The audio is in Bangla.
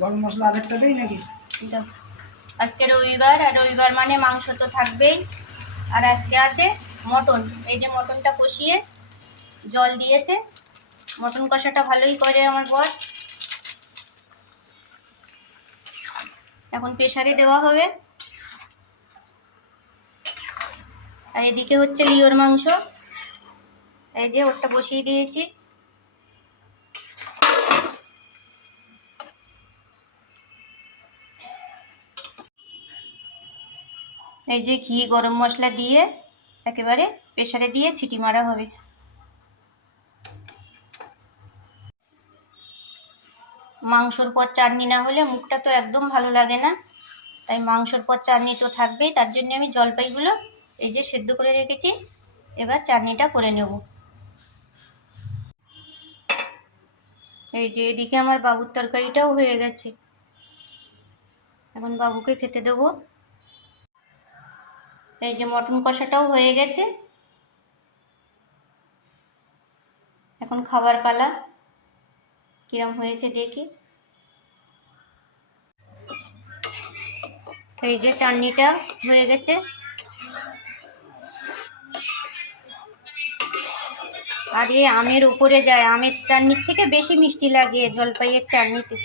গরম মশলা আরেকটা দেই নাকি? দাও। আজকে রবিবার, আর রবিবার মানে মাংস তো থাকবেই। আর আজকে আছে মটন। এই যে মটনটা কষিয়ে জল দিয়েছে। মটন কষাটা ভালোই করে আমার বর। এখন প্রেসারে দেওয়া হবে। আর এদিকে হচ্ছে লিওর মাংস। এই যে ওটা বসিয়ে দিয়েছি। এই যে ঘি গরম মশলা দিয়ে একেবারে প্রেসারে দিয়ে সিটি মারা হবে। মাংসর পর চাটনি না হলে মুখটা তো একদম ভালো লাগে না, তাই মাংসর পর চাটনি তো থাকবেই। তার জন্য আমি জলপাইগুলো এই যে সেদ্ধ করে রেখেছি, এবার চাটনিটা করে নেব। এই যে এদিকে আমার বাবুর তরকারিটাও হয়ে গেছে, এখন বাবুকে খেতে দেবো। এই যে মটন কষাটাও হয়ে গেছে, এখন খাবার পালা। কিরম হয়েছে দেখি। এই যে চাটনিটা হয়ে গেছে। আর এই আমের উপরে যায়, আমের চাটনির থেকে বেশি মিষ্টি লাগে জলপাইয়ের চাটনিতে।